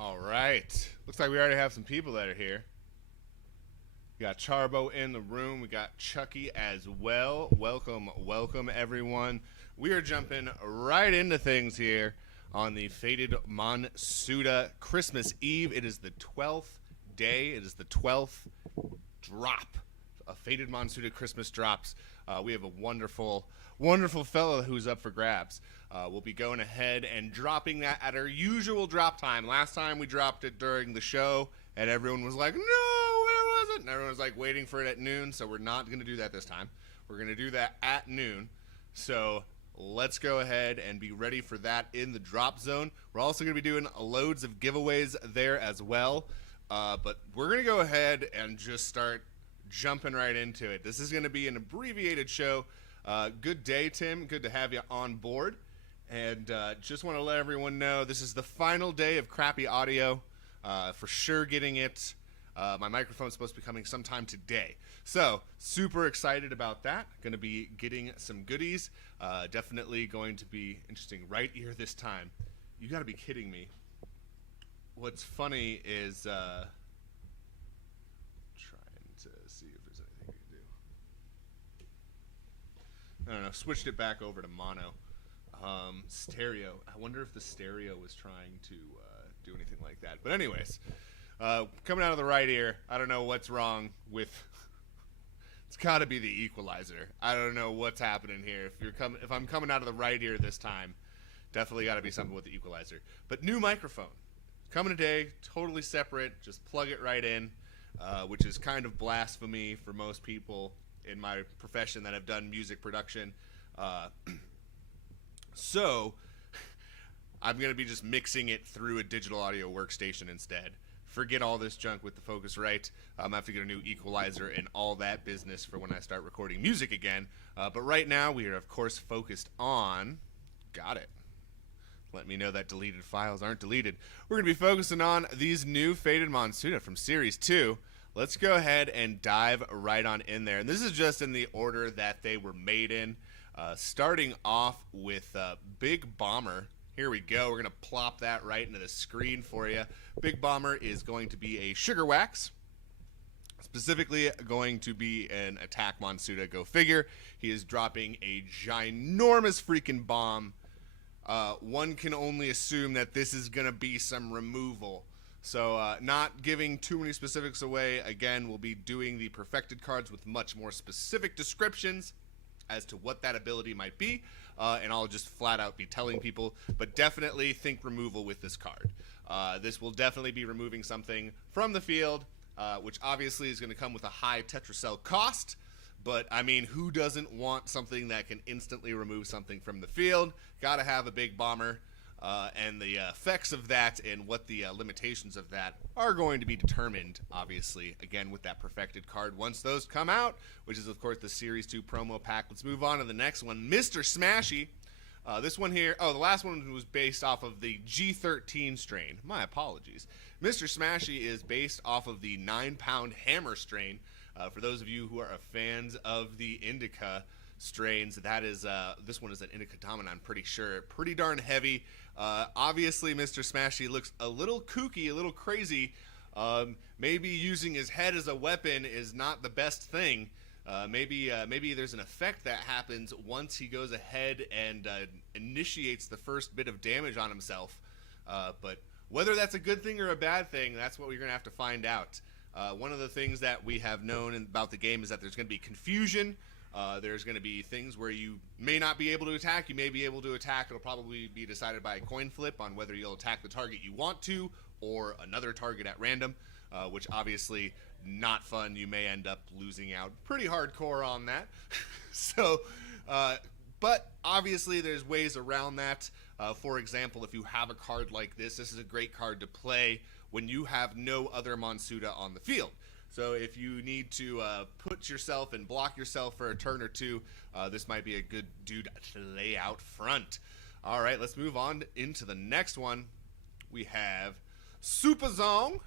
All right. Looks like we already have some people that are here. We got Charbo in the room. We got Chucky as well. Welcome, everyone. We are jumping right into things here on the Faded Monsuta Christmas Eve. It is the 12th day. It is the 12th drop. A Faded Monsuta Christmas drops. We have a wonderful fellow who's up for grabs. We'll be going ahead and dropping that at our usual drop time. Last time we dropped it during the show, and everyone was like, no, where was it? And everyone was like waiting for it at noon, so we're not going to do that this time. We're going to do that at noon. So let's go ahead and be ready for that in the drop zone. We're also going to be doing loads of giveaways there as well. But we're going to go ahead and just start jumping right into it. This is going to be an abbreviated show. Good day, Tim. Good to have you on board. And just want to let everyone know this is the final day of crappy audio. For sure getting it. My microphone's supposed to be coming sometime today. So, super excited about that. Going to be getting some goodies. Definitely going to be interesting. Right ear this time. You got to be kidding me. What's funny is trying to see if there's anything we can do. I don't know. Switched it back over to mono. Stereo. I wonder if the stereo was trying to do anything like that. But anyways, coming out of the right ear, I don't know what's wrong with. It's got to be the equalizer. I don't know what's happening here. If I'm coming out of the right ear this time, definitely got to be something with the equalizer. But new microphone coming today, totally separate. Just plug it right in, which is kind of blasphemy for most people in my profession that have done music production. So, I'm going to be just mixing it through a digital audio workstation instead. Forget all this junk with the Focusrite. I'm going to have to get a new equalizer and all that business for when I start recording music again. But right now, we are, of course, focused on... Got it. Let me know that deleted files aren't deleted. We're going to be focusing on these new Faded Monsuta from Series 2. Let's go ahead and dive right on in there. And this is just in the order that they were made in. Starting off with Big Bomber. Here we go. We're going to plop that right into the screen for you. Big Bomber is going to be a Sugar Wax. Specifically going to be an Attack Monsuta. Go figure. He is dropping a ginormous freaking bomb. One can only assume that this is going to be some removal. So not giving too many specifics away. Again, we'll be doing the perfected cards with much more specific descriptions as to what that ability might be, and I'll just flat out be telling people, but definitely think removal with this card. This will definitely be removing something from the field, which obviously is going to come with a high Tetracell cost, but I mean, who doesn't want something that can instantly remove something from the field? Gotta have a Big Bomber. And the effects of that and what the limitations of that are going to be determined, obviously, again, with that perfected card once those come out, which is, of course, the Series 2 promo pack. Let's move on to the next one, Mr. Smashy. This one here, the last one was based off of the G13 strain. My apologies. Mr. Smashy is based off of the 9-pound hammer strain. For those of you who are fans of the Indica strains, that is this one is an Indica Dominant, I'm pretty sure. Pretty darn heavy. Obviously, Mr. Smashy looks a little kooky, a little crazy. Maybe using his head as a weapon is not the best thing. Maybe there's an effect that happens once he goes ahead and initiates the first bit of damage on himself. But whether that's a good thing or a bad thing, that's what we're going to have to find out. One of the things that we have known about the game is that there's going to be confusion. There's going to be things where you may not be able to attack. You may be able to attack. It'll probably be decided by a coin flip on whether you'll attack the target you want to or another target at random, which obviously not fun. You may end up losing out pretty hardcore on that. So, but obviously there's ways around that. For example, if you have a card like this is a great card to play when you have no other Monsuta on the field. So if you need to put yourself and block yourself for a turn or two, this might be a good dude to lay out front. All right, let's move on into the next one. We have Super Zong.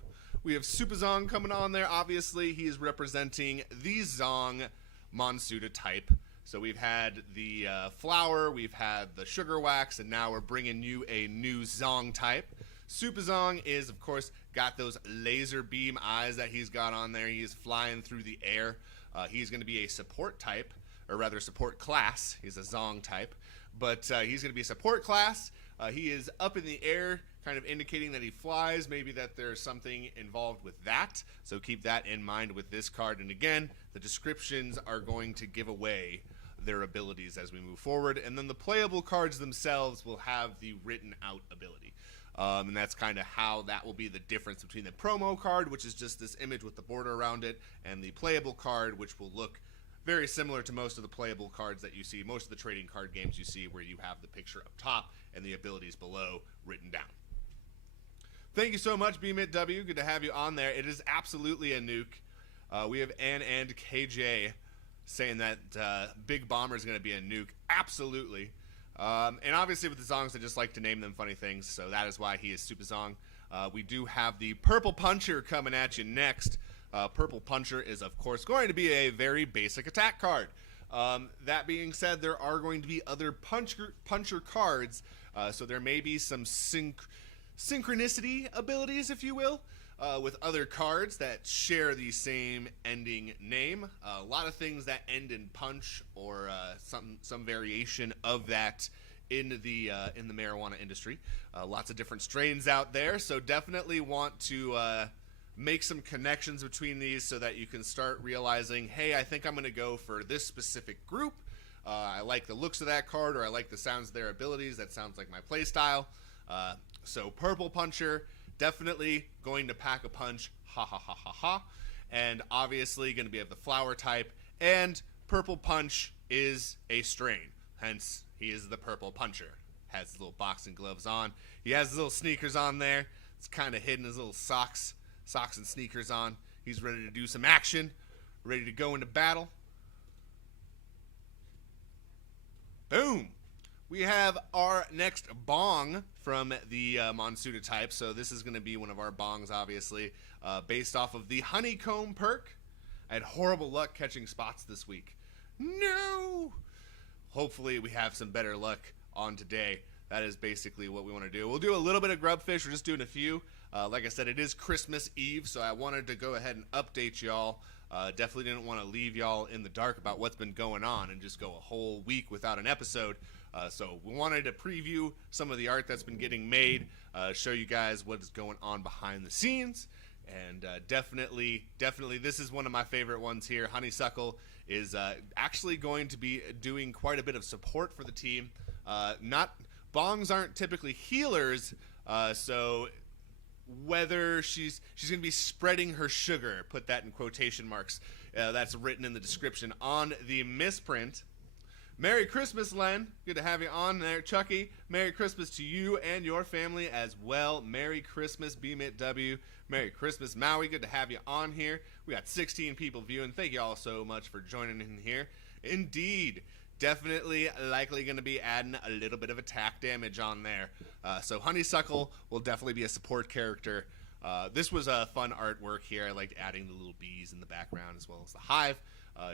We have Super Zong coming on there. Obviously, he is representing the Zong Monsuta type. So we've had the flower, we've had the sugar wax, and now we're bringing you a new Zong type. Supazong is, of course, got those laser beam eyes that he's got on there. He is flying through the air. He's going to be a support type, or rather support class. He's a Zong type, but he's going to be a support class. He is up in the air, kind of indicating that he flies, maybe that there's something involved with that. So keep that in mind with this card. And again, the descriptions are going to give away their abilities as we move forward. And then the playable cards themselves will have the written out ability. And that's kind of how that will be the difference between the promo card, which is just this image with the border around it, and the playable card, which will look very similar to most of the playable cards that you see, most of the trading card games you see, where you have the picture up top and the abilities below written down. Thank you so much, BMitW. Good to have you on there. It is absolutely a nuke. We have Ann and KJ saying that Big Bomber is going to be a nuke. Absolutely. And obviously with the Zongs, I just like to name them funny things, so that is why he is Super Zong. We do have the Purple Puncher coming at you next. Purple Puncher is, of course, going to be a very basic attack card. That being said, there are going to be other puncher cards, so there may be some synchronicity abilities, if you will, with other cards that share the same ending name. A lot of things that end in punch or some variation of that in the marijuana industry. Lots of different strains out there, so definitely want to make some connections between these so that you can start realizing, hey, I think I'm going to go for this specific group. I like the looks of that card, or I like the sounds of their abilities. That sounds like my play style. So Purple Puncher, definitely going to pack a punch, ha ha ha ha ha. And obviously going to be of the flower type, and Purple Punch is a strain, hence he is the Purple Puncher. Has his little boxing gloves on. He has his little sneakers on there. It's kind of hidden, his little socks and sneakers on. He's ready to do some action, ready to go into battle. Boom! We have our next bong from the Monsuta type. So this is going to be one of our bongs, obviously, based off of the Honeycomb perk. I had horrible luck catching spots this week. No! Hopefully we have some better luck on today. That is basically what we want to do. We'll do a little bit of grubfish. We're just doing a few. Like I said, it is Christmas Eve, so I wanted to go ahead and update y'all. Definitely didn't want to leave y'all in the dark about what's been going on and just go a whole week without an episode. So we wanted to preview some of the art that's been getting made, show you guys what is going on behind the scenes. And definitely, this is one of my favorite ones here. Honeysuckle is actually going to be doing quite a bit of support for the team. Bongs aren't typically healers, so whether she's going to be spreading her sugar, put that in quotation marks, that's written in the description on the misprint. Merry Christmas, Len. Good to have you on there, Chucky. Merry Christmas to you and your family as well. Merry Christmas, BMitW. Merry Christmas, Maui. Good to have you on here. We got 16 people viewing. Thank you all so much for joining in here. Indeed. Definitely likely going to be adding a little bit of attack damage on there. So Honeysuckle will definitely be a support character. This was a fun artwork here. I liked adding the little bees in the background as well as the hive.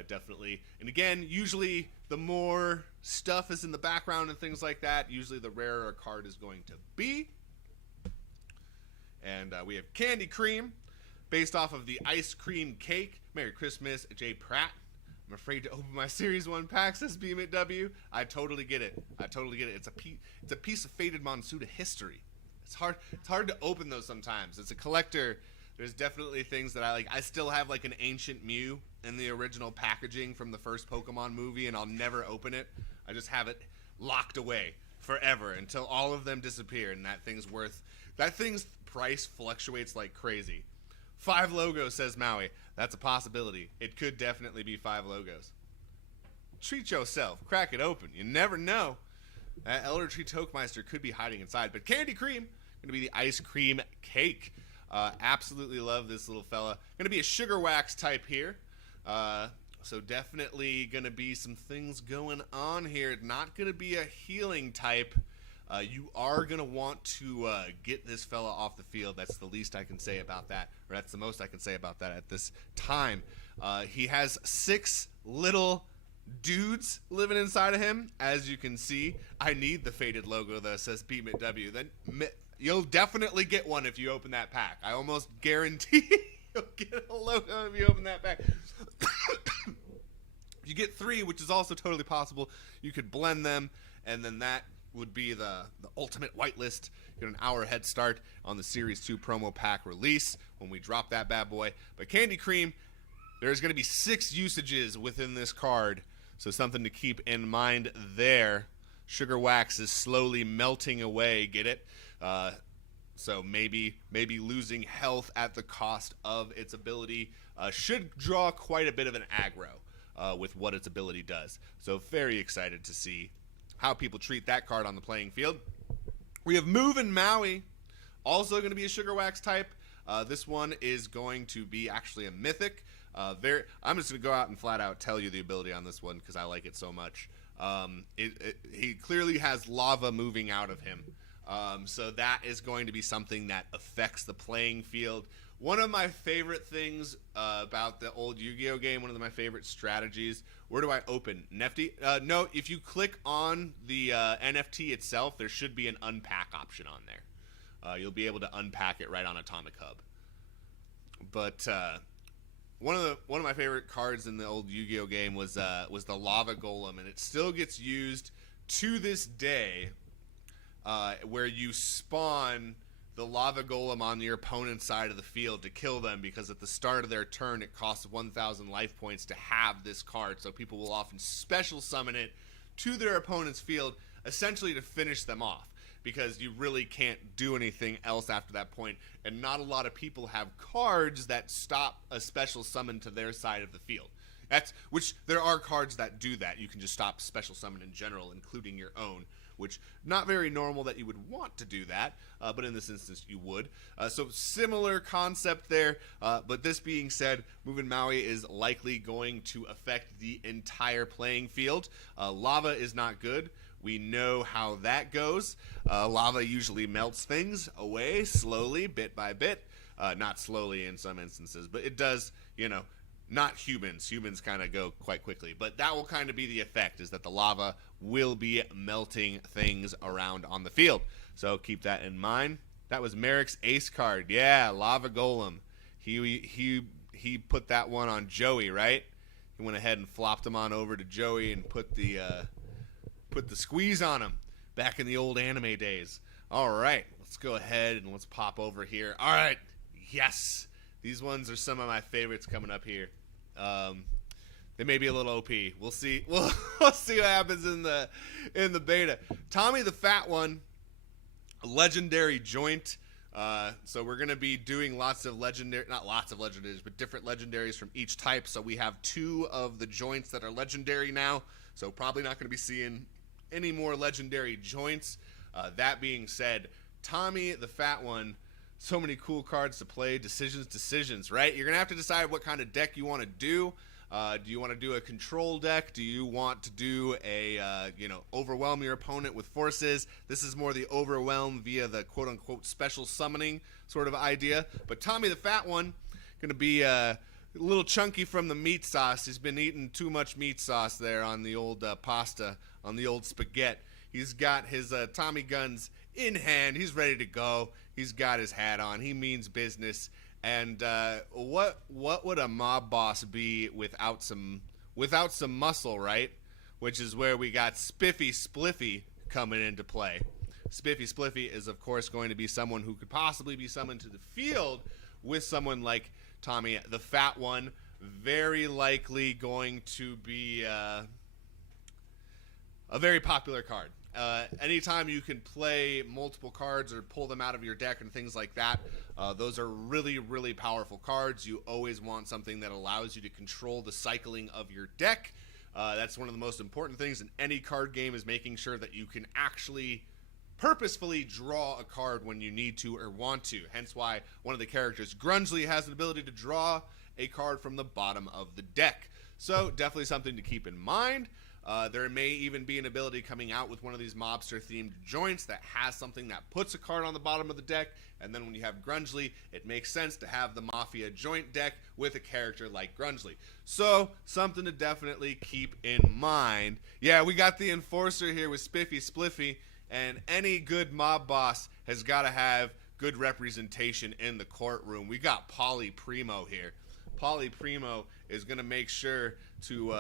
Definitely. And again, usually the more stuff is in the background and things like that, usually the rarer a card is going to be. And we have Candy Cream based off of the Ice Cream Cake. Merry Christmas, Jay Pratt. I'm afraid to open my Series 1 pack, says BMitW. I totally get it. It's a piece of faded Monsuta history. It's hard to open those sometimes. As a collector, there's definitely things that I like. I still have like an Ancient Mew in the original packaging from the first Pokemon movie, and I'll never open it. I just have it locked away forever until all of them disappear, and that thing's price fluctuates like crazy. 5 logos, says Maui. That's a possibility. It could definitely be 5 logos. Treat yourself. Crack it open. You never know. Elder Tree Tokemeister could be hiding inside. But Candy Cream, going to be the Ice Cream Cake. Absolutely love this little fella. Going to be a Sugar Wax type here. So definitely going to be some things going on here. Not going to be a healing type. You are going to want to get this fella off the field. That's the least I can say about that, or that's the most I can say about that at this time. He has 6 little dudes living inside of him, as you can see. I need the faded logo, though, says BMitW. Then you'll definitely get one if you open that pack. I almost guarantee you'll get a logo if you open that pack. If you get 3, which is also totally possible, you could blend them, and then that would be the ultimate whitelist. Get an hour head start on the Series 2 promo pack release when we drop that bad boy. But Candy Cream, there's going to be 6 usages within this card, so something to keep in mind there. Sugar Wax is slowly melting away, get it? So maybe losing health at the cost of its ability should draw quite a bit of an aggro with what its ability does. So very excited to see how people treat that card on the playing field. We have MOVIN Maui, also going to be a Sugar Wax type. This one is going to be actually a mythic. I'm just going to go out and flat out tell you the ability on this one because I like it so much. He clearly has lava moving out of him. So that is going to be something that affects the playing field. One of my favorite things about the old Yu-Gi-Oh game, one of my favorite strategies, where do I open? NFT? No, if you click on the NFT itself, there should be an unpack option on there. You'll be able to unpack it right on Atomic Hub. But one of my favorite cards in the old Yu-Gi-Oh game was the Lava Golem, and it still gets used to this day, where you spawn the Lava Golem on your opponent's side of the field to kill them, because at the start of their turn it costs 1,000 life points to have this card, so people will often special summon it to their opponent's field, essentially to finish them off, because you really can't do anything else after that point, and not a lot of people have cards that stop a special summon to their side of the field. Which there are cards that do that. You can just stop special summon in general, including your own, which not very normal that you would want to do that, but in this instance you would. So similar concept there, but this being said, MOVIN Maui is likely going to affect the entire playing field. Lava is not good. We know how that goes. Lava usually melts things away slowly, bit by bit. Not slowly in some instances, but it does, not humans. Humans kind of go quite quickly. But that will kind of be the effect, is that the lava will be melting things around on the field. So keep that in mind. That was Merrick's ace card. Yeah, Lava Golem. He put that one on Joey, right? He went ahead and flopped him on over to Joey and put the squeeze on him back in the old anime days. All right, let's go ahead and let's pop over here. All right, yes. These ones are some of my favorites coming up here. They may be a little OP. We'll see. We'll see what happens in the beta. Tommy the Fat One, a legendary joint. So we're gonna be doing not lots of legendaries, but different legendaries from each type. So we have 2 of the joints that are legendary now. So probably not gonna be seeing any more legendary joints. That being said, Tommy the Fat One. So many cool cards to play. Decisions, right? You're going to have to decide what kind of deck you want to do. Do you want to do a control deck? Do you want to do a, overwhelm your opponent with forces? This is more the overwhelm via the quote-unquote special summoning sort of idea. But Tommy the Fat One, going to be a little chunky from the meat sauce. He's been eating too much meat sauce there on the old pasta, on the old spaghetti. He's got his Tommy guns in hand. He's ready to go. He's got his hat on. He means business. And what would a mob boss be without some muscle, right? Which is where we got Spiffy Spliffy coming into play. Spiffy Spliffy is, of course, going to be someone who could possibly be summoned to the field with someone like Tommy the Fat One. Very likely going to be a very popular card. Anytime you can play multiple cards or pull them out of your deck and things like that, those are really, really powerful cards. You always want something that allows you to control the cycling of your deck. That's one of the most important things in any card game, is making sure that you can actually purposefully draw a card when you need to or want to. Hence why one of the characters, Grungely, has an ability to draw a card from the bottom of the deck. So definitely something to keep in mind. There may even be an ability coming out with one of these mobster-themed joints that has something that puts a card on the bottom of the deck, and then when you have Grungely, it makes sense to have the Mafia joint deck with a character like Grungely. So, something to definitely keep in mind. Yeah, we got the Enforcer here with Spiffy Spliffy. And any good mob boss has got to have good representation in the courtroom. We got Polly Primo here. Polly Primo is going to make sure to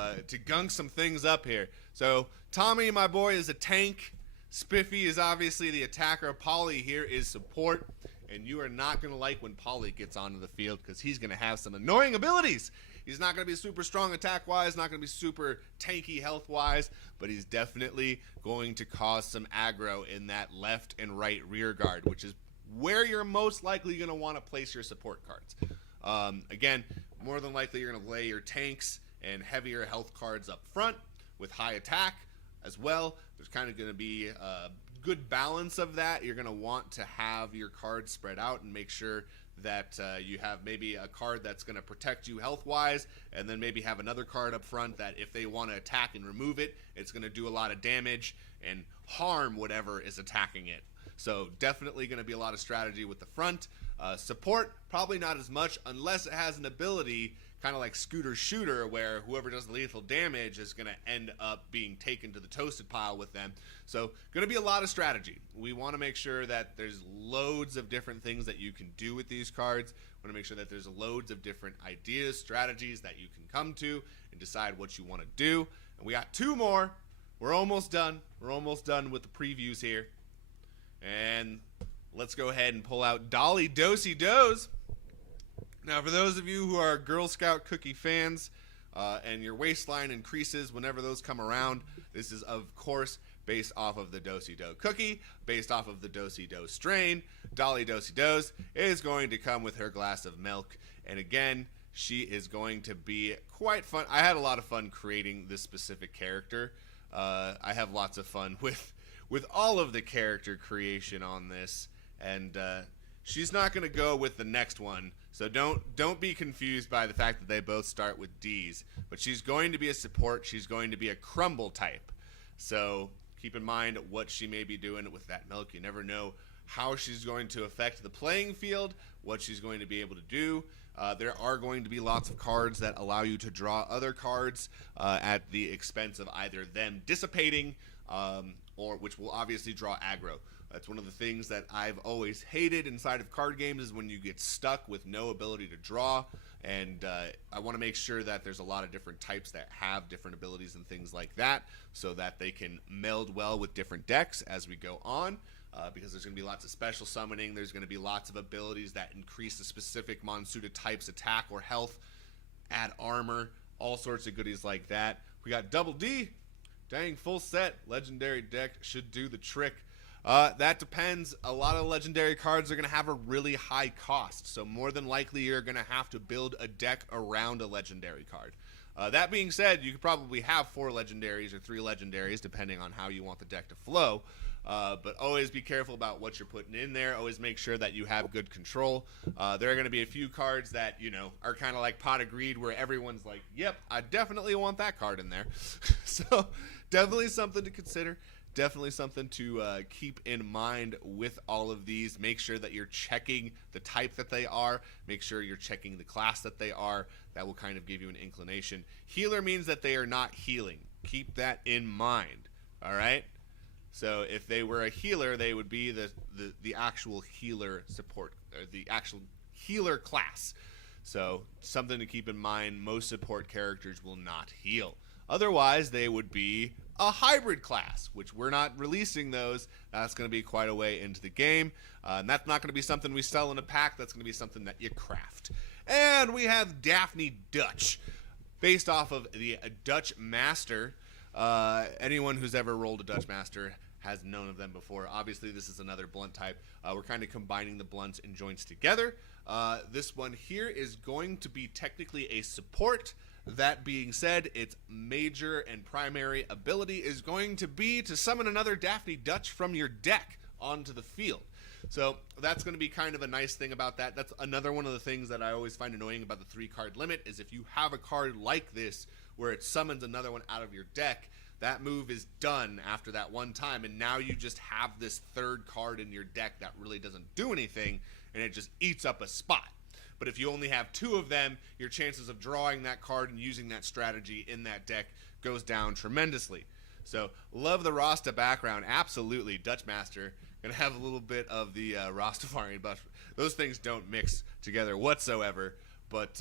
gunk some things up here. So Tommy, my boy, is a tank. Spiffy is obviously the attacker. Polly here is support. And you are not going to like when Polly gets onto the field because he's going to have some annoying abilities. He's not going to be super strong attack-wise, not going to be super tanky health-wise, but he's definitely going to cause some aggro in that left and right rear guard, which is where you're most likely going to want to place your support cards. Again, more than likely you're going to lay your tanks and heavier health cards up front with high attack as well. There's kind of going to be a good balance of that. You're going to want to have your cards spread out and make sure that you have maybe a card that's going to protect you health-wise, and then maybe have another card up front that if they want to attack and remove it, it's going to do a lot of damage and harm whatever is attacking it. So definitely going to be a lot of strategy with the front. Support, probably not as much unless it has an ability kind of like Scooter Shooter, where whoever does the lethal damage is going to end up being taken to the toasted pile with them. So going to be a lot of strategy. We want to make sure that there's loads of different things that you can do with these cards. We want to make sure that there's loads of different ideas, strategies that you can come to and decide what you want to do. And we got 2 more. We're almost done. We're almost done with the previews here. And let's go ahead and pull out Dolly Dosey Does. Now, for those of you who are Girl Scout cookie fans and your waistline increases whenever those come around, this is, of course, based off of the Dosey Do cookie, based off of the Dosey Do strain. Dolly Dosey Does is going to come with her glass of milk. And again, she is going to be quite fun. I had a lot of fun creating this specific character. I have lots of fun with all of the character creation on this. And she's not going to go with the next one. So don't be confused by the fact that they both start with D's. But she's going to be a support. She's going to be a crumble type. So keep in mind what she may be doing with that milk. You never know how she's going to affect the playing field, what she's going to be able to do. There are going to be lots of cards that allow you to draw other cards at the expense of either them dissipating or which will obviously draw aggro. That's one of the things that I've always hated inside of card games is when you get stuck with no ability to draw. And I want to make sure that there's a lot of different types that have different abilities and things like that so that they can meld well with different decks as we go on. Because there's going to be lots of special summoning. There's going to be lots of abilities that increase the specific Monsuta type's attack or health, add armor, all sorts of goodies like that. We got Double D. Dang, full set. Legendary deck should do the trick. That depends. A lot of legendary cards are going to have a really high cost. So more than likely you're going to have to build a deck around a legendary card. That being said, you could probably have 4 legendaries or 3 legendaries depending on how you want the deck to flow. But always be careful about what you're putting in there. Always make sure that you have good control. There are going to be a few cards that, you know, are kind of like Pot of Greed where everyone's like, yep, I definitely want that card in there. So definitely something to consider. Definitely something to keep in mind with all of these. Make sure that you're checking the type that they are. Make sure you're checking the class that they are. That will kind of give you an inclination. Healer means that they are not healing. Keep that in mind. All right? So if they were a healer, they would be the actual healer support, or the actual healer class. So something to keep in mind, most support characters will not heal. Otherwise, they would be a hybrid class, which we're not releasing those. That's going to be quite a way into the game. And that's not going to be something we sell in a pack. That's going to be something that you craft. And we have Daphne Dutch, based off of the Dutch Master. Anyone who's ever rolled a Dutch Master has known of them before. Obviously, this is another blunt type. We're kind of combining the blunts and joints together. This one here is going to be technically a support. That being said, its major and primary ability is going to be to summon another Daphne Dutch from your deck onto the field. So that's going to be kind of a nice thing about that. That's another one of the things that I always find annoying about the 3-card limit is if you have a card like this where it summons another one out of your deck, that move is done after that one time, and now you just have this 3rd card in your deck that really doesn't do anything, and it just eats up a spot. But if you only have 2 of them, your chances of drawing that card and using that strategy in that deck goes down tremendously. So love the Rasta background. Absolutely. Dutch Master. Going to have a little bit of the Rastafarian, but those things don't mix together whatsoever. But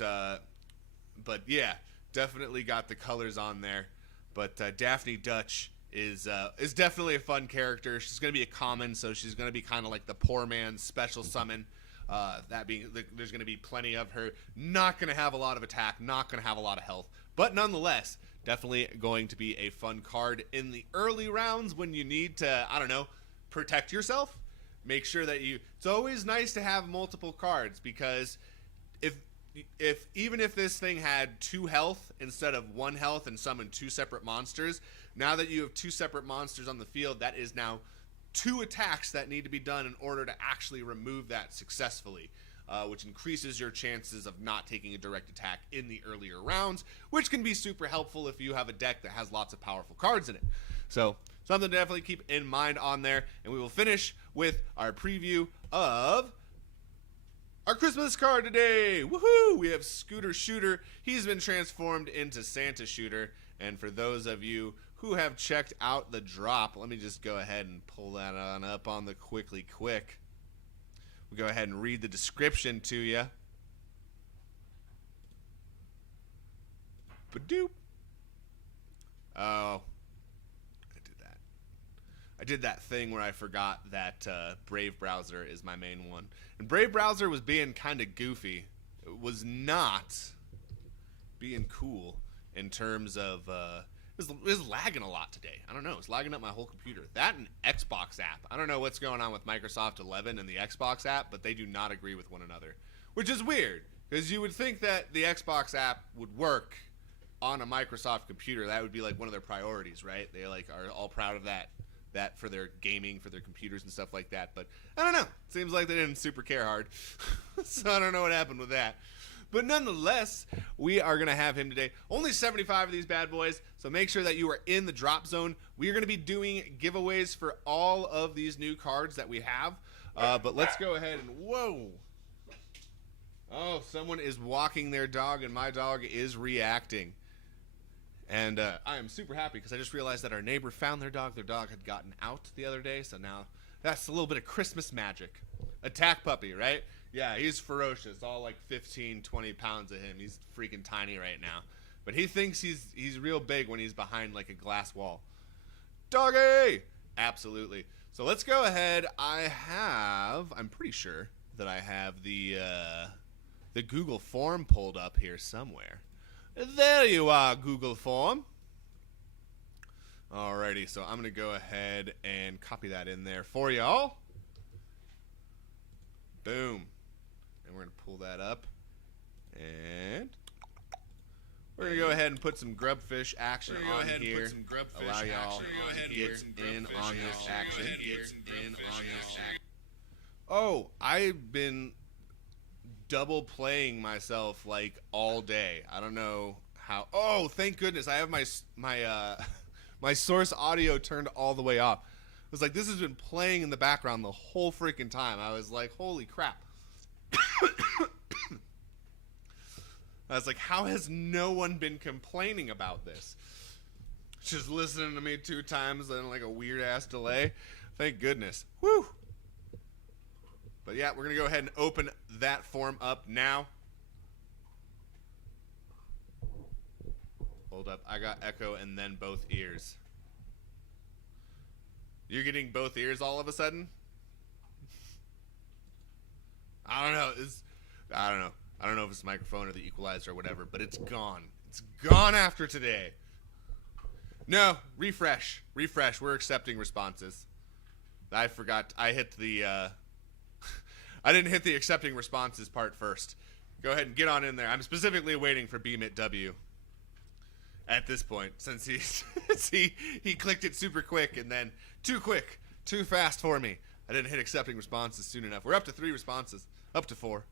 yeah, definitely got the colors on there. But Daphne Dutch is definitely a fun character. She's going to be a common, so she's going to be kind of like the poor man's special summon. That being, there's going to be plenty of her. Not going to have a lot of attack, not going to have a lot of health, but nonetheless, definitely going to be a fun card in the early rounds when you need to, I don't know, protect yourself. Make sure that it's always nice to have multiple cards, because even if this thing had 2 health instead of 1 health and summoned 2 separate monsters, now that you have 2 separate monsters on the field, that is now 2 attacks that need to be done in order to actually remove that successfully, which increases your chances of not taking a direct attack in the earlier rounds, which can be super helpful if you have a deck that has lots of powerful cards in it. So something to definitely keep in mind on there. And we will finish with our preview of our Christmas card today. Woohoo! We have Scooter Shooter. He's been transformed into Santa Shooter. And for those of you who have checked out the drop, let me just go ahead and pull that on up on the quick. We'll go ahead and read the description to you. Ba-doop. Oh, I did that thing where I forgot that Brave Browser is my main one. And Brave Browser was being kind of goofy. It was not being cool in terms of... it was lagging a lot today. I don't know. It's lagging up my whole computer. That and Xbox app. I don't know what's going on with Microsoft 11 and the Xbox app, but they do not agree with one another. Which is weird, because you would think that the Xbox app would work on a Microsoft computer. That would be like one of their priorities, right? They like are all proud of that for their gaming, for their computers and stuff like that. But I don't know. Seems like they didn't super care hard. So I don't know what happened with that. But nonetheless, we are going to have him today. Only 75 of these bad boys, so make sure that you are in the drop zone. We are going to be doing giveaways for all of these new cards that we have. But let's go ahead and... Whoa! Oh, someone is walking their dog, and my dog is reacting. And I am super happy because I just realized that our neighbor found their dog. Their dog had gotten out the other day, so now that's a little bit of Christmas magic. Attack puppy, right? Yeah, he's ferocious. All like 15, 20 pounds of him. He's freaking tiny right now. But he thinks he's real big when he's behind like a glass wall. Doggy! Absolutely. So let's go ahead. I'm pretty sure that I have the Google form pulled up here somewhere. There you are, Google form. Alrighty, so I'm going to go ahead and copy that in there for y'all. Boom. And we're going to pull that up. And we're going to go ahead and put some grubfish action on here. Allow y'all to get in on this action. Oh, I've been double playing myself like all day. I don't know how. Oh, thank goodness. I have my source audio turned all the way off. It was like, this has been playing in the background the whole freaking time. I was like, holy crap. I was like, how has no one been complaining about this? Just listening to me 2 times and like a weird ass delay. Thank goodness. Whew. But yeah, we're going to go ahead and open that form up now. Hold up. I got echo and then both ears. You're getting both ears all of a sudden? I don't know. I don't know. I don't know if it's the microphone or the equalizer or whatever, but it's gone. It's gone after today. No, refresh. Refresh. We're accepting responses. I forgot. I hit the... I didn't hit the accepting responses part first. Go ahead and get on in there. I'm specifically waiting for BMIT W at this point, since he clicked it super quick and then too quick, too fast for me. I didn't hit accepting responses soon enough. We're up to 3 responses, up to 4.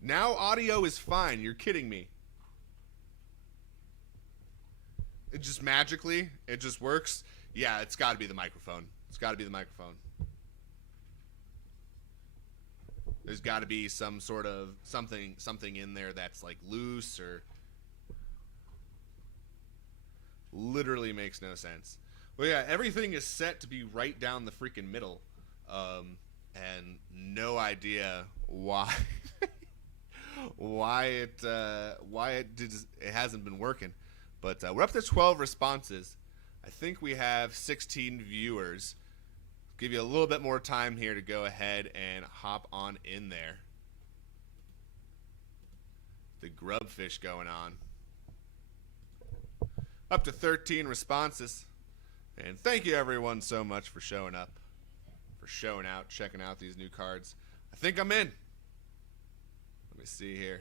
Now audio is fine. You're kidding me. It just magically, it just works. Yeah, it's got to be the microphone. It's got to be the microphone. There's got to be some sort of something in there that's like loose or... Literally makes no sense. Well, yeah, everything is set to be right down the freaking middle, and no idea why it hasn't been working. But we're up to 12 responses. I think we have 16 viewers. Give you a little bit more time here to go ahead and hop on in there. The grubfish going on. Up to 13 responses. And thank you everyone so much for showing up, for showing out, checking out these new cards. I think I'm in. Let me see here.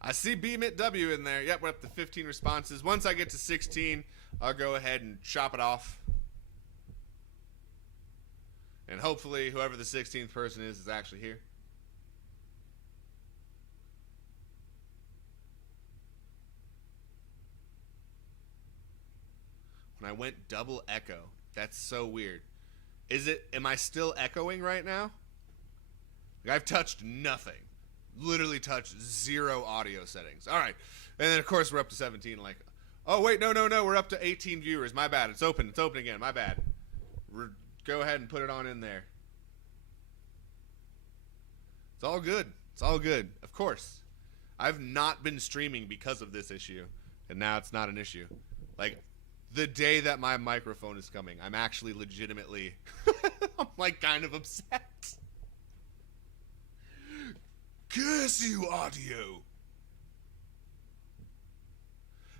I see BMITW in there. Yep, we're up to 15 responses. Once I get to 16, I'll go ahead and chop it off. And hopefully whoever the 16th person is actually here. When I went double echo, that's so weird. Am I still echoing right now? Like, I've touched nothing. Literally touched 0 audio settings. All right. And then of course we're up to 17. Like, oh wait, no, we're up to 18 viewers. My bad. It's open again. My bad. Go ahead and put it on in there. It's all good. It's all good. Of course. I've not been streaming because of this issue, and now it's not an issue. Like, the day that my microphone is coming, I'm actually legitimately, I'm like kind of upset. Curse you, audio.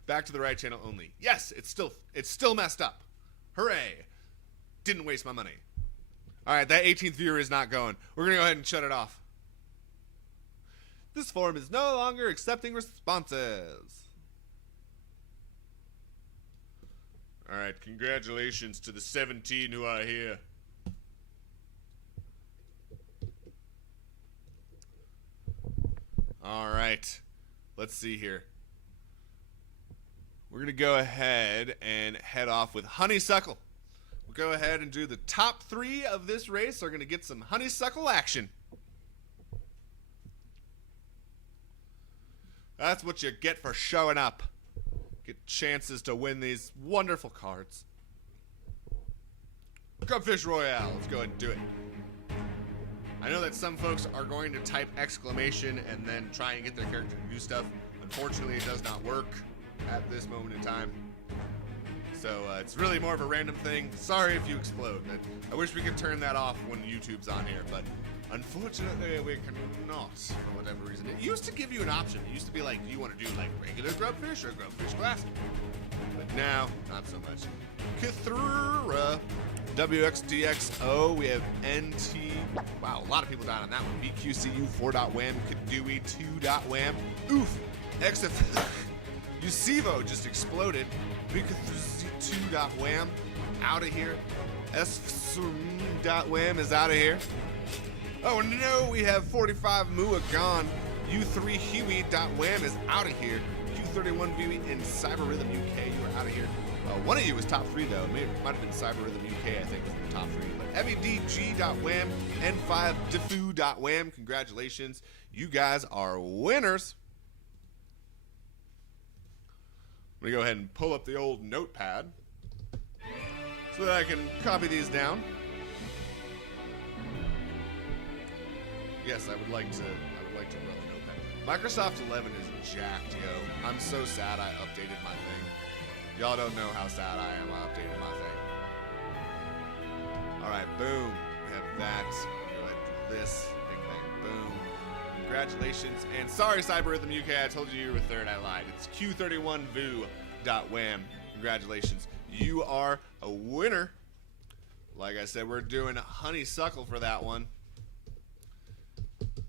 Back to the right channel only. Yes, it's still messed up. Hooray. Didn't waste my money. All right, that 18th viewer is not going. We're going to go ahead and shut it off. This forum is no longer accepting responses. All right, congratulations to the 17 who are here. All right, let's see here. We're going to go ahead and head off with Honeysuckle. Go ahead and do the top 3 of this race. Are going to get some honeysuckle action. That's what you get for showing up. Get chances to win these wonderful cards. Grubfish Royale. Let's go ahead and do it. I know that some folks are going to type exclamation and then try and get their character to do stuff. Unfortunately, it does not work at this moment in time. So it's really more of a random thing. Sorry if you explode. I wish we could turn that off when YouTube's on here, but unfortunately we cannot for whatever reason. It used to give you an option. It used to be like, do you want to do like regular grubfish or grubfish classic? But now, not so much. Cthulhu, WXDXO, we have NT. Wow, a lot of people died on that one. BQCU 4.wham, Kadooey 2.wham. Oof, XF. Usivo just exploded. BQ2.wham, out of here. S.wham is out of here. Oh no, we have 45 Mua gone. U3 Huey.wham is out of here. Q31 Viewey and Cyber Rhythm UK, you are out of here. One of you was top 3 though. Maybe it might have been Cyber Rhythm UK, I think, was in the top 3. But EVDG.wham, N5 Defu.wham, congratulations. You guys are winners. I'm going to go ahead and pull up the old notepad so that I can copy these down. Yes, I would like to run the notepad. Microsoft 11 is jacked, yo. I'm so sad I updated my thing. Y'all don't know how sad I am. I updated my thing. All right, boom. We have that. Go ahead and do this. Big bang, boom. Congratulations. And sorry, Cyberrhythm UK, I told you were third. I lied. It's Q31Vu.wham. Congratulations. You are a winner. Like I said, we're doing honeysuckle for that one.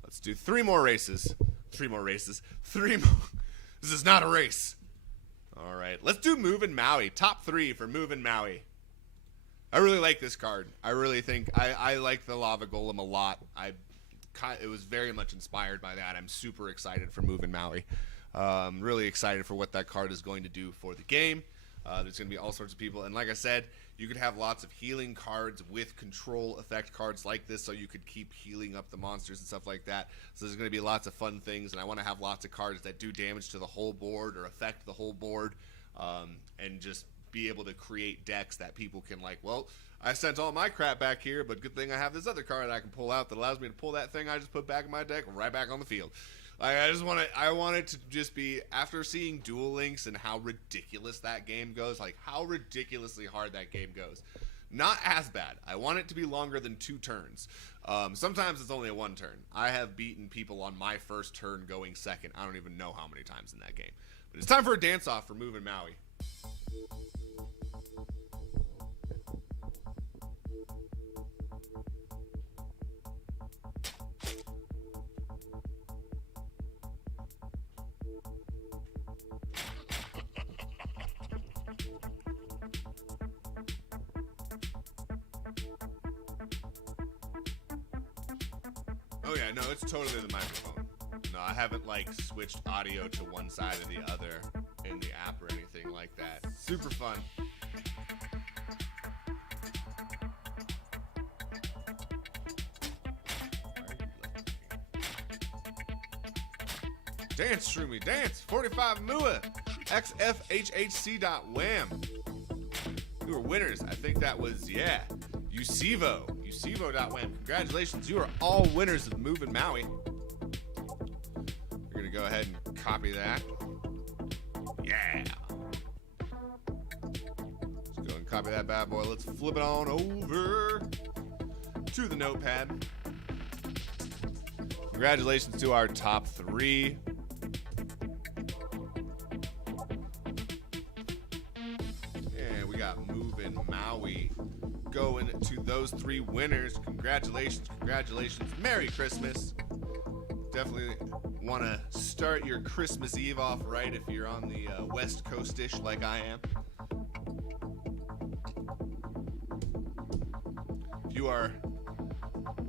Let's do 3 more races. 3 more races. 3 more. This is not a race. All right. Let's do MOVIN Maui. Top 3 for MOVIN Maui. I really like this card. I really think I like the Lava Golem a lot. It was very much inspired by that. I'm super excited for MOVIN Maui. Really excited for what that card is going to do for the game. There's going to be all sorts of people. And like I said, You could have lots of healing cards with control effect cards like this, so you could keep healing up the monsters and stuff like that. So there's going to be lots of fun things, and I want to have lots of cards that do damage to the whole board or affect the whole board, and just be able to create decks that people can like, well, I sent all my crap back here, but good thing I have this other card that I can pull out that allows me to pull that thing I just put back in my deck right back on the field. Like, I want it to just be, after seeing Duel Links and how ridiculous that game goes, like how ridiculously hard that game goes. Not as bad. I want it to be longer than 2 turns. Sometimes it's only a 1 turn. I have beaten people on my first turn going second. I don't even know how many times in that game. But it's time for a dance-off for Movin' Maui. Oh yeah, no, it's totally the microphone. No, I haven't like switched audio to one side or the other in the app or anything like that. Super fun. Dance, Shroomy, dance! 45 MUA! XFHHC.wham! You were winners. I think that was, yeah, Usivo. Usivo.wham. Congratulations. You are all winners of Movin' Maui. We're going to go ahead and copy that. Yeah. Let's go and copy that bad boy. Let's flip it on over to the notepad. Congratulations to our top 3. And we got Movin' Maui going to those 3 winners. Congratulations, congratulations. Merry Christmas. Definitely want to start your Christmas Eve off right if you're on the West Coast-ish like I am. If you are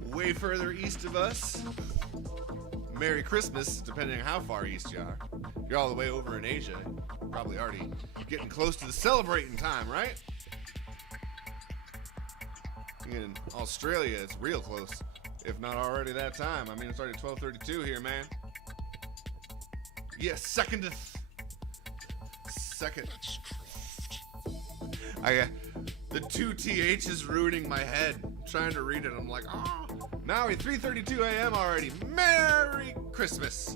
way further east of us, Merry Christmas, depending on how far east you are. If you're all the way over in Asia, you're probably already getting close to the celebrating time, right? In Australia, it's real close, if not already that time. I mean, it's already 12:32 here, man. Yes, second. The 2 TH is ruining my head. I'm trying to read it. I'm like, oh, Maui, 3:32 a.m. already. Merry Christmas.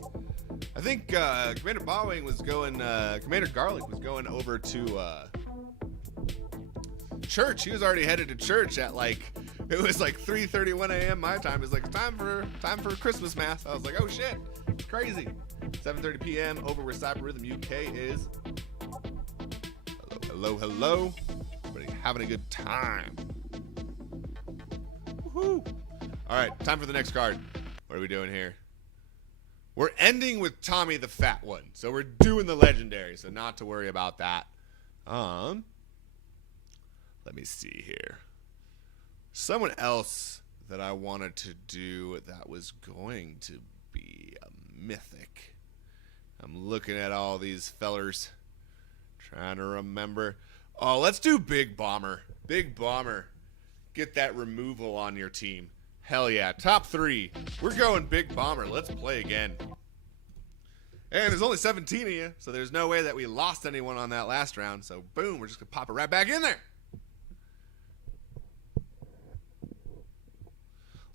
I think Commander Bawing was going, Commander Garlic was going over to church. He was already headed to church at like, it was like 3:31 a.m. my time. It's like time for Christmas mass. I was like, oh shit, it's crazy. 7:30 p.m. over where Cyber Rhythm UK is. Hello, hello. Everybody having a good time. Woohoo! All right, time for the next card. What are we doing here? We're ending with Tommy the Fat One, so we're doing the legendary. So not to worry about that. Let me see here. Someone else that I wanted to do that was going to be a mythic. I'm looking at all these fellers, trying to remember. Oh, let's do Big Bomber. Big Bomber. Get that removal on your team. Hell yeah. Top 3. We're going Big Bomber. Let's play again. And there's only 17 of you, so there's no way that we lost anyone on that last round. So boom, we're just going to pop it right back in there.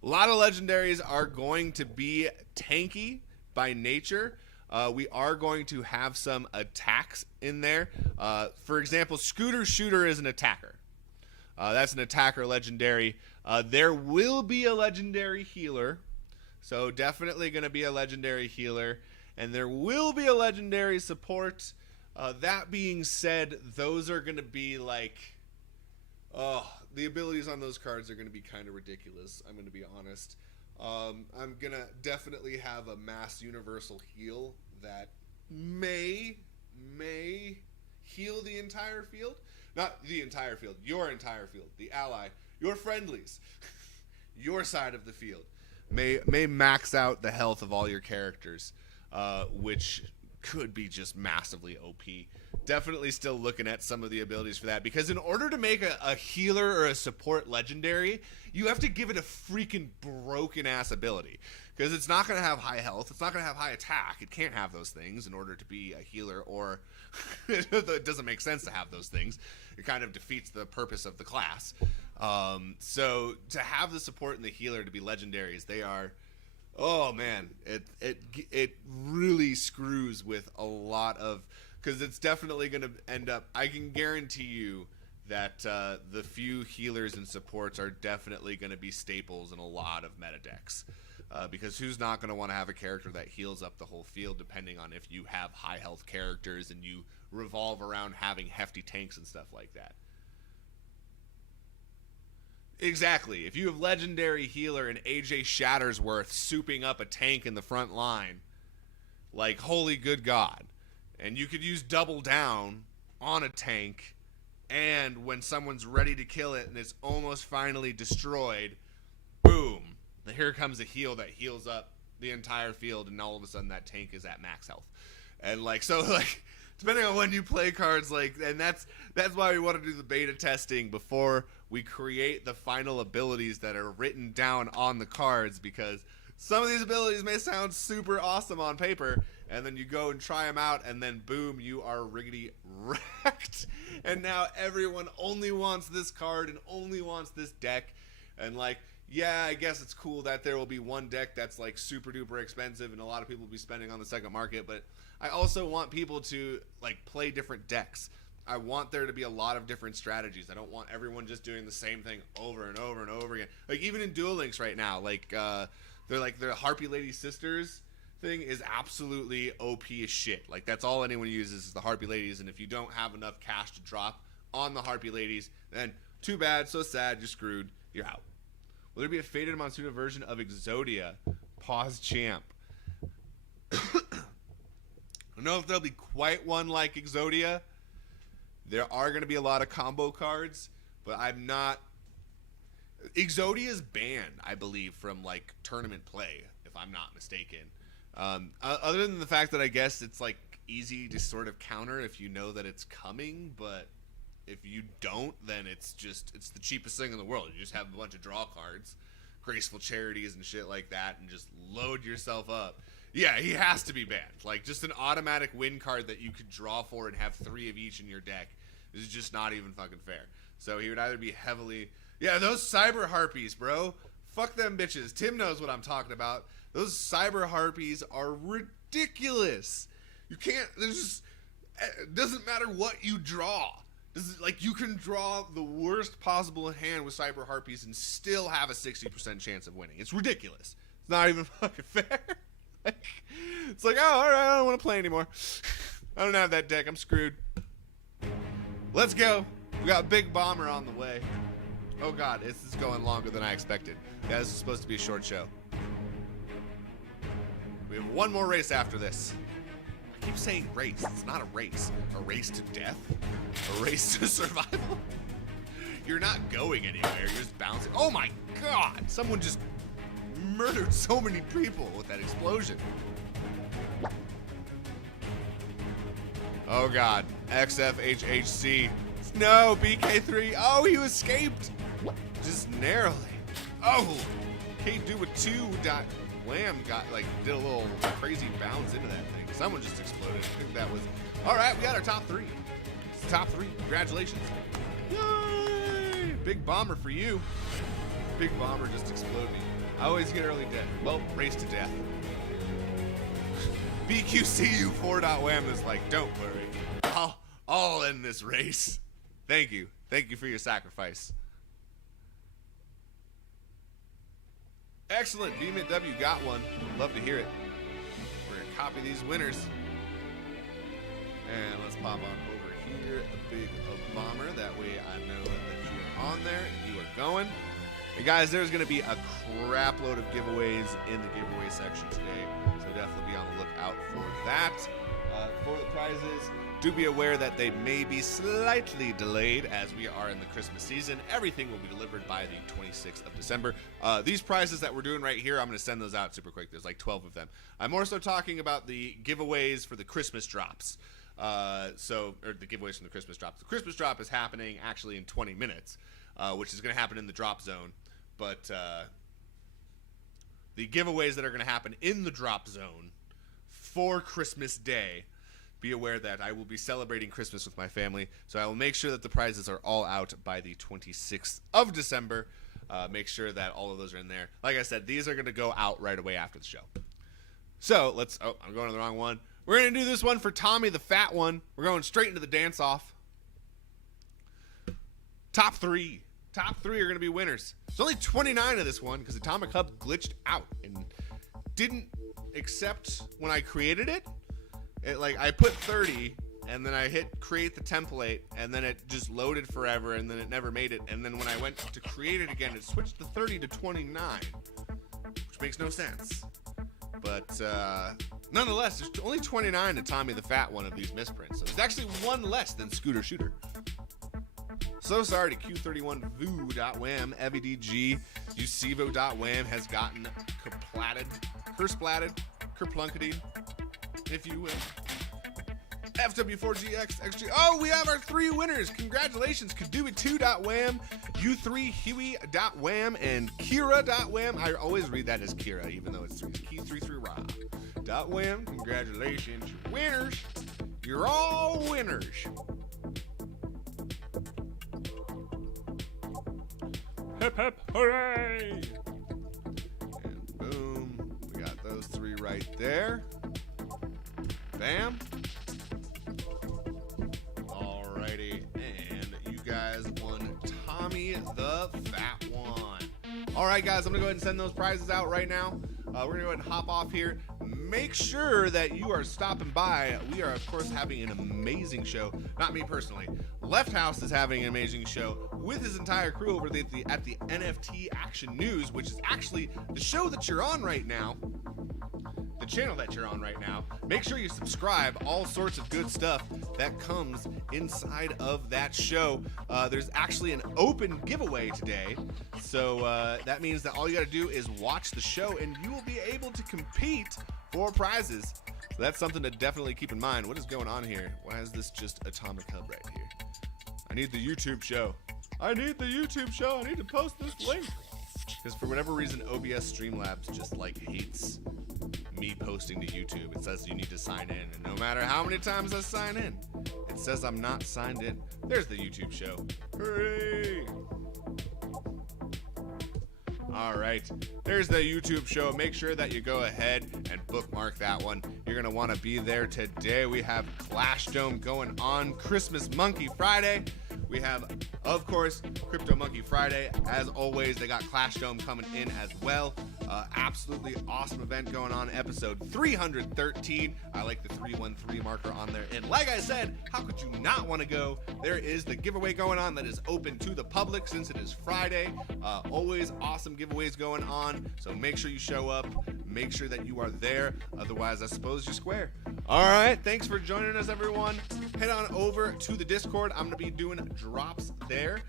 A lot of legendaries are going to be tanky by nature. We are going to have some attacks in there. For example, Scooter Shooter is an attacker. That's an attacker legendary. There will be a legendary healer. So definitely going to be a legendary healer. And there will be a legendary support. That being said, those are going to be like... Oh, the abilities on those cards are going to be kind of ridiculous. I'm going to be honest. I'm going to definitely have a mass universal heal that may heal the entire field. Not the entire field, your entire field. The ally, your friendlies, your side of the field may max out the health of all your characters, which could be just massively OP. Definitely still looking at some of the abilities for that, because in order to make a healer or a support legendary, you have to give it a freaking broken ass ability, because it's not going to have high health, it's not going to have high attack, it can't have those things in order to be a healer, or it doesn't make sense to have those things. It kind of defeats the purpose of the class. So to have the support and the healer to be legendaries, they are, oh man, it really screws with a lot of, because it's definitely going to end up, I can guarantee you that the few healers and supports are definitely going to be staples in a lot of meta decks. Because who's not going to want to have a character that heals up the whole field, depending on if you have high health characters and you revolve around having hefty tanks and stuff like that. Exactly. If you have legendary healer and AJ Shattersworth souping up a tank in the front line, like holy good God, and you could use double down on a tank, and when someone's ready to kill it and it's almost finally destroyed, boom, here comes a heal that heals up the entire field, and all of a sudden that tank is at max health. And like, so like, depending on when you play cards, like, and that's why we want to do the beta testing before we create the final abilities that are written down on the cards, because some of these abilities may sound super awesome on paper, and then you go and try them out, and then boom, you are riggedy wrecked. And now everyone only wants this card and only wants this deck. And like, yeah, I guess it's cool that there will be one deck that's like super duper expensive and a lot of people will be spending on the second market, but I also want people to like play different decks. I want there to be a lot of different strategies. I don't want everyone just doing the same thing over and over and over again. Like even in Duel Links right now, like they're like the Harpy Lady Sisters thing is absolutely OP as shit. Like that's all anyone uses is the Harpy Ladies, and if you don't have enough cash to drop on the Harpy Ladies, then too bad, so sad, you're screwed, you're out. Will there be a faded Monsuta version of Exodia? Pause champ. I don't know if there'll be quite one like Exodia. There are going to be a lot of combo cards, but I'm not... Exodia's banned, I believe, from like tournament play, if I'm not mistaken. Other than the fact that I guess it's like easy to sort of counter if you know that it's coming, but if you don't, then it's the cheapest thing in the world. You just have a bunch of draw cards, graceful charities and shit like that, and just load yourself up. Yeah, he has to be banned. Like, just an automatic win card that you could draw for and have 3 of each in your deck is just not even fucking fair. So he would either be heavily... Yeah, those cyber harpies, bro. Fuck them bitches. Tim knows what I'm talking about. Those cyber harpies are ridiculous. You can't... There's just... It doesn't matter what you draw. Like, you can draw the worst possible hand with Cyber Harpies and still have a 60% chance of winning. It's ridiculous. It's not even fucking fair. It's like, oh, alright, I don't want to play anymore. I don't have that deck. I'm screwed. Let's go. We got Big Bomber on the way. Oh, God, this is going longer than I expected. Yeah, this is supposed to be a short show. We have one more race after this. I keep saying race. It's not a race. A race to death? A race to survival? You're not going anywhere. You're just bouncing. Oh my God! Someone just murdered so many people with that explosion. Oh God. XFHHC. No, BK3. Oh, he escaped. Just narrowly. Oh! Can't do a 2. Wham got like did a little crazy bounce into that thing. Someone just exploded. I think that was... Alright, we got our top 3. It's top 3. Congratulations. Yay! Big Bomber for you. Big Bomber just exploded me. I always get early death. Well, race to death. BQCU 4.wham is like, don't worry. I'll end this race. Thank you. Thank you for your sacrifice. Excellent. Beamit W got one. Love to hear it. We're going to copy these winners. And let's pop on over here. A big Bomber. That way I know that you are on there and you are going. And guys, there's going to be a crap load of giveaways in the giveaway section today. So definitely be on the lookout for that. For the prizes, Do be aware that they may be slightly delayed as we are in the Christmas season. Everything will be delivered by the 26th of December. These prizes that we're doing right here, I'm going to send those out super quick. There's like 12 of them. I'm also talking about the giveaways for the Christmas drops. Or the giveaways from the Christmas drops. The Christmas drop is happening actually in 20 minutes, which is going to happen in the drop zone. But the giveaways that are going to happen in the drop zone for Christmas Day, be aware that I will be celebrating Christmas with my family, so I will make sure that the prizes are all out by the 26th of December. Make sure that all of those are in there. Like I said, these are going to go out right away after the show. So I'm going to the wrong one. We're going to do this one for Tommy the Fat One. We're going straight into the dance-off. Top three. Top three are going to be winners. There's only 29 of this one because Atomic Hub glitched out and didn't accept when I created it. I put 30, and then I hit create the template, and then it just loaded forever, and then it never made it. And then when I went to create it again, it switched the 30 to 29, which makes no sense. But nonetheless, there's only 29 to Tommy the Fat One of these misprints. So there's actually one less than Scooter Shooter. So sorry to Q31Vu.wham, EviDG, Usivo.wham has gotten kersplatted, if you will. FW4GX XG. Oh, we have our 3 winners. Congratulations. Kadui2.wham, U3Huey.wham, and Kira.wham. I always read that as Kira, even though it's 3. Key33Ra.wham. Congratulations. You're winners. You're all winners. Hip hip hooray! And boom. We got those 3 right there. Bam. Alrighty, and you guys won Tommy the Fat One. Alright guys, I'm going to go ahead and send those prizes out right now. We're going to go ahead and hop off here. Make sure that you are stopping by. We are, of course, having an amazing show. Not me personally. LeftHousr is having an amazing show with his entire crew over at the NFT Action News, which is actually the show that you're on right now. The channel that you're on right now. Make sure you subscribe. All sorts of good stuff that comes inside of that show. There's actually an open giveaway today, so that means that all you got to do is watch the show and you will be able to compete for prizes. So that's something to definitely keep in mind. What is going on here? Why is this just Atomic Hub right here? I need the YouTube show. I need the YouTube show. I need to post this link. Because for whatever reason, OBS Streamlabs just hates me posting to YouTube. It says you need to sign in, and no matter how many times I sign in, it says I'm not signed in. There's the YouTube show. Hooray! Alright, there's the YouTube show. Make sure that you go ahead and bookmark that one. You're going to want to be there today. We have Clash Dome going on, Christmas Monkey Friday. We have, of course, Crypto Monkey Friday. As always, they got Clash Dome coming in as well. Absolutely awesome event going on, episode 313. I like the 313 marker on there. And like I said, how could you not want to go? There is the giveaway going on that is open to the public since it is Friday. Always awesome giveaways going on. So make sure you show up. Make sure that you are there. Otherwise, I suppose you're square. All right. Thanks for joining us, everyone. Head on over to the Discord. I'm going to be doing drops there,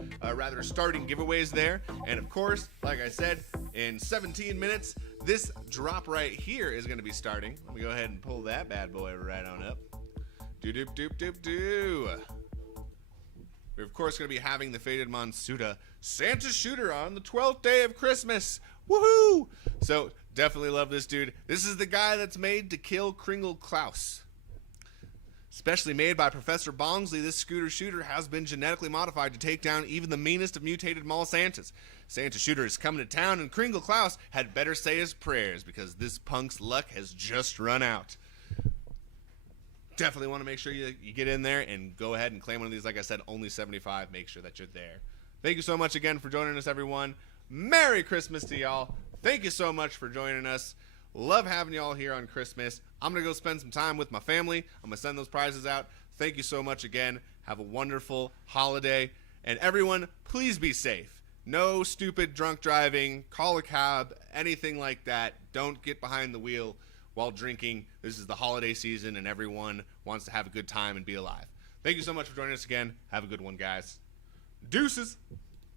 starting giveaways there. And of course, like I said, in 17 minutes, this drop right here is going to be starting. Let me go ahead and pull that bad boy right on up. Do. We're of course going to be having the faded Monsuta Santa Shooter on the 12th day of Christmas. Woohoo! So definitely love this dude. This is the guy that's made to kill Kringle Klaus. Specially made by Professor Bongsley, this Scooter Shooter has been genetically modified to take down even the meanest of mutated mall Santas. Santa Shooter is coming to town, and Kringle Klaus had better say his prayers because this punk's luck has just run out. Definitely want to make sure you get in there and go ahead and claim one of these. Like I said, only 75. Make sure that you're there. Thank you so much again for joining us, everyone. Merry Christmas to y'all. Thank you so much for joining us. Love having y'all here on Christmas. I'm going to go spend some time with my family. I'm going to send those prizes out. Thank you so much again. Have a wonderful holiday. And everyone, please be safe. No stupid drunk driving, call a cab, anything like that. Don't get behind the wheel while drinking. This is the holiday season, and everyone wants to have a good time and be alive. Thank you so much for joining us again. Have a good one, guys. Deuces.